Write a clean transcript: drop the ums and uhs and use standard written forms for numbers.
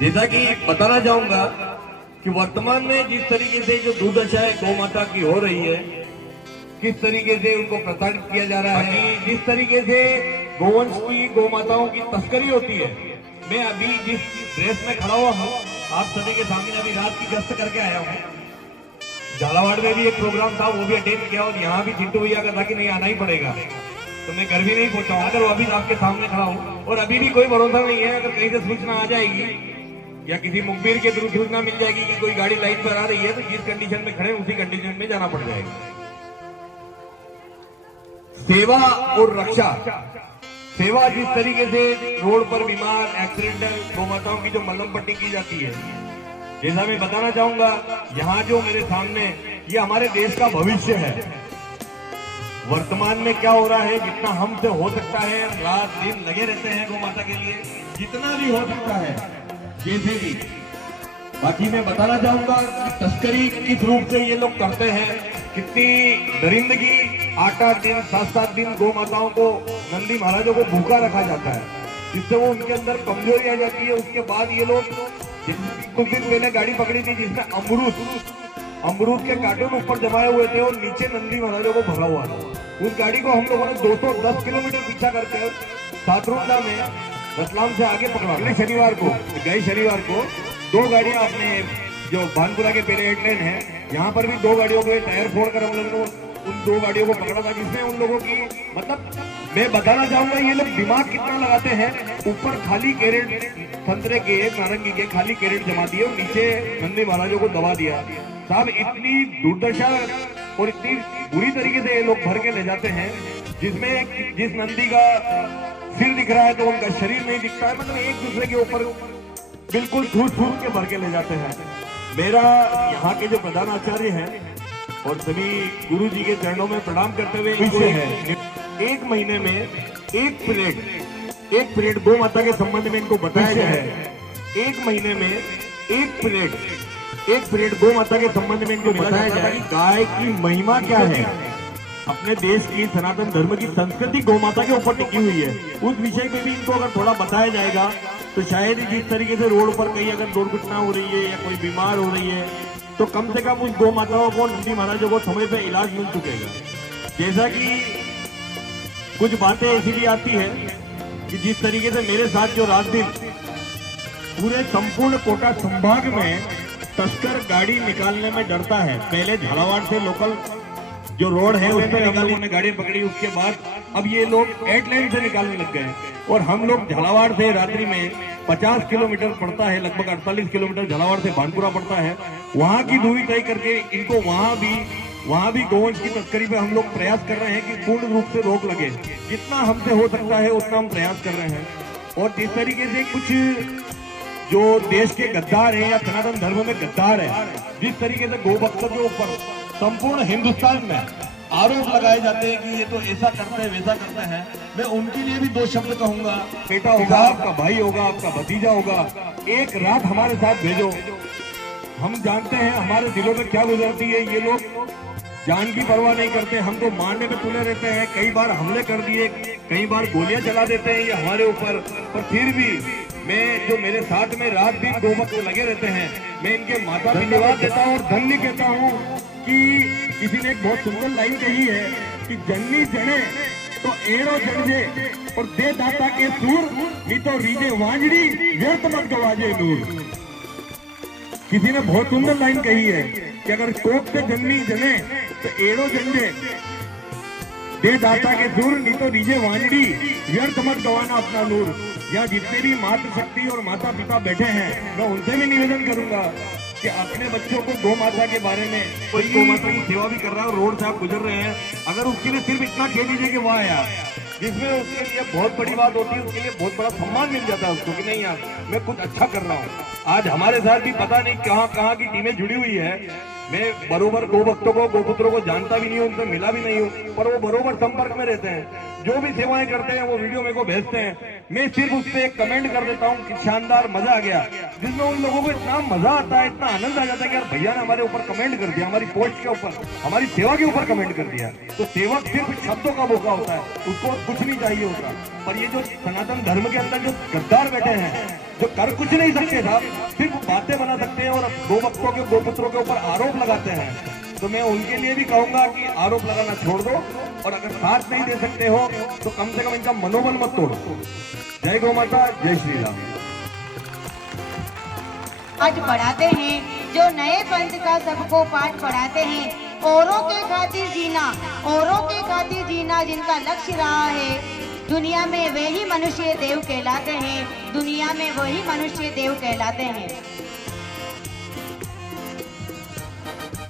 जैसा कि बताना चाहूंगा कि वर्तमान में जिस तरीके से जो दुर्दशा है गौ माता की हो रही है, किस तरीके से उनको प्रताड़ित किया जा रहा है, जिस तरीके से गोवंश की गौ माताओं की तस्करी होती है। मैं अभी जिस ड्रेस में खड़ा हुआ हूँ आप सभी के सामने अभी रात की गश्त करके आया हूँ। झालावाड़ में भी एक प्रोग्राम था, वो भी अटेंड किया और यहाँ भी चिंटू भैया का था कि नहीं आना ही पड़ेगा, तो मैं घर भी नहीं पहुंचा हूँ। अगर वो अभी आपके सामने खड़ा हूँ और अभी भी कोई भरोसा नहीं है, अगर कहीं से सूचना आ जाएगी या किसी मुखबिर के थ्रू सूचना मिल जाएगी कि कोई गाड़ी लाइन पर आ रही है, तो जिस कंडीशन में खड़े उसी कंडीशन में जाना पड़ जाएगा। सेवा और रक्षा, सेवा जिस तरीके से रोड पर बीमार एक्सीडेंटल गौ माताओं की जो मलहम पट्टी की जाती है, जैसा मैं बताना चाहूंगा यहाँ जो मेरे सामने ये हमारे देश का भविष्य है। वर्तमान में क्या हो रहा है, जितना हमसे हो सकता है रात दिन लगे रहते हैं गौ माता के लिए, जितना भी हो सकता है जैसे भी। बाकी मैं बताना चाहूंगा कि तस्करी किस रूप से ये लोग करते हैं, कितनी दरिंदगी, 8-8 दिन 7-7 दिन गौ माताओं को, नंदी महाराजों को भूखा रखा जाता है, जिससे वो उनके अंदर कमजोरी आ जाती है। उसके बाद ये लोग कुछ दिन पहले गाड़ी पकड़ी थी जिसमें अमरूद के कार्टून ऊपर जमाए हुए थे और नीचे नंदी महाराजों को भरा हुआ था। उस गाड़ी को हम लोगों ने 210 किलोमीटर पीछा करके सातरुंडा में रतलाम से आगे पकड़ा। गए शनिवार को 2 गाड़ियां अपने जो भानपुरा के पहले हेडलाइन है, यहाँ पर भी 2 गाड़ियों के टायर फोड़कर हम लोगों ने उन 2 गाड़ियों को पकड़ा था, जिसमें उन लोगों की मतलब मैं बताना चाहूंगा ये लोग दिमाग कितना लगाते हैं। ऊपर खाली कैरेट संतरे के, नारंगी के खाली कैरेट जमा दिए और नीचे नंदी महाराजों को दबा दिया। साहब इतनी दुर्दशा और इतनी बुरी तरीके से ये लोग भर के ले जाते हैं, जिसमें जिस नंदी का सिर दिख रहा है तो उनका शरीर नहीं दिखता है। मतलब एक दूसरे के ऊपर बिल्कुल ठूस के भर के ले जाते हैं। मेरा यहाँ के जो प्रधान आचार्य हैं और सभी गुरु जी के चरणों में प्रणाम करते हुए है, 1 महीने में एक पीरियड गौ माता के संबंध में इनको बताया जाए। 1 महीने में एक पीरियड गौ माता के संबंध में इनको बताया जाए कि गाय की महिमा क्या है, अपने देश की सनातन धर्म की संस्कृति गौ माता के ऊपर टिकी हुई है। उस विषय में भी इनको अगर थोड़ा बताया जाएगा तो शायद ही जिस तरीके से रोड पर कहीं अगर दुर्घटना हो रही है या कोई बीमार हो रही है तो कम से कम उस गौ माताओं को, नंदी महाराजों को समय पे इलाज मिल चुकेगा। जैसा कि कुछ बातें ऐसी भी आती है कि जिस तरीके से मेरे साथ जो रात दिन पूरे संपूर्ण कोटा संभाग में तस्कर गाड़ी निकालने में डरता है। पहले झालावाड़ से लोकल जो रोड है उस पर निकालने गाड़ी पकड़ी, उसके बाद अब ये लोग एयरलाइन से निकालने लग गए और हम लोग झालावाड़ से रात्रि में 50 किलोमीटर पड़ता है, लगभग 48 किलोमीटर झालावाड़ से भानपुरा पड़ता है, वहां की दूरी तय करके इनको वहां भी गोवंश की तस्करी पे हम लोग प्रयास कर रहे हैं कि पूर्ण रूप से रोक लगे। जितना हमसे हो सकता है उतना हम प्रयास कर रहे हैं। और जिस तरीके से कुछ जो देश के गद्दार है या सनातन धर्म में गद्दार है, जिस तरीके से गौ भक्तों के ऊपर संपूर्ण हिंदुस्तान में आरोप लगाए जाते हैं कि ये तो ऐसा करते हैं वैसा करते हैं, मैं उनके लिए भी 2 शब्द कहूंगा। बेटा होगा, आपका भाई होगा, आपका भतीजा होगा, एक रात हमारे साथ भेजो। हम जानते हैं हमारे दिलों में क्या गुजरती है। ये लोग जान की परवाह नहीं करते, हमको मारने पे तुले रहते हैं। कई बार हमले कर दिए, कई बार गोलियां चला देते हैं ये हमारे ऊपर, पर फिर भी मैं जो मेरे साथ में रात दिन गौ भक्त लगे रहते हैं, मैं इनके माता धन्यवाद देता हूँ और धन्य कहता हूँ कि किसी ने एक बहुत सुंदर लाइन कही है कि जननी जने तो एड़ो जड़जे और दे दाता के सूर, नहीं तो रीजे वांजड़ी व्यर्थ मत गवाजे नूर। किसी ने बहुत सुंदर लाइन कही है कि अगर कोप से जननी जने तो एड़ो जंजे दे दाता के दूर, नहीं तो रीजे वांजड़ी व्यर्थ मत गवाना अपना नूर। यहाँ जितने भी मातृशक्ति और माता पिता बैठे हैं, मैं उनसे भी निवेदन करूंगा कि अपने बच्चों को गौ माता के बारे में, कोई गौ माता की सेवा भी कर रहा है और रोड से आप गुजर रहे हैं, अगर उसके लिए सिर्फ इतना कह दीजिए कि वाह यार, जिसमें उसके लिए बहुत बड़ी बात होती है, उसके लिए बहुत बड़ा सम्मान मिल जाता है उसको कि नहीं यार मैं कुछ अच्छा कर रहा हूँ। आज हमारे साथ भी पता नहीं कहाँ की टीमें जुड़ी हुई है। मैं बरोबर गौ भक्तों को, गोपुत्रों को जानता भी नहीं हूँ, उनसे मिला भी नहीं हूँ, पर वो बरोबर संपर्क में रहते हैं। जो भी सेवाएं करते हैं वो वीडियो मेरे को भेजते हैं, मैं सिर्फ उस पर एक कमेंट कर देता हूँ कि शानदार, मजा आ गया, जिसमें उन लोगों को इतना मजा आता है, इतना आनंद आ जाता है कि यार भैया ने हमारे ऊपर कमेंट कर दिया, हमारी पोस्ट के ऊपर, हमारी सेवा के ऊपर कमेंट कर दिया। तो सेवक सिर्फ शब्दों का भूखा होता है, उसको कुछ नहीं चाहिए होता। पर ये जो सनातन धर्म के अंदर जो गद्दार बैठे हैं, जो कर कुछ नहीं सकते था, सिर्फ बातें बना सकते हैं और गौ भक्तों के, गौ पुत्रों के ऊपर आरोप लगाते हैं। तो मैं उनके लिए भी कहूंगा कि आरोप लगाना छोड़ दो, और अगर साथ नहीं दे सकते हो तो कम से कम इनका मनोबल मत तोड़ो। जय गौ माता, जय श्री राम। आज पढ़ाते हैं जो नए पंथ का सबको पाठ पढ़ाते हैं, औरों के खातिर जीना, औरों के खातिर जीना जिनका लक्ष्य रहा है, दुनिया में वही मनुष्य देव कहलाते हैं, दुनिया में वही मनुष्य देव कहलाते हैं।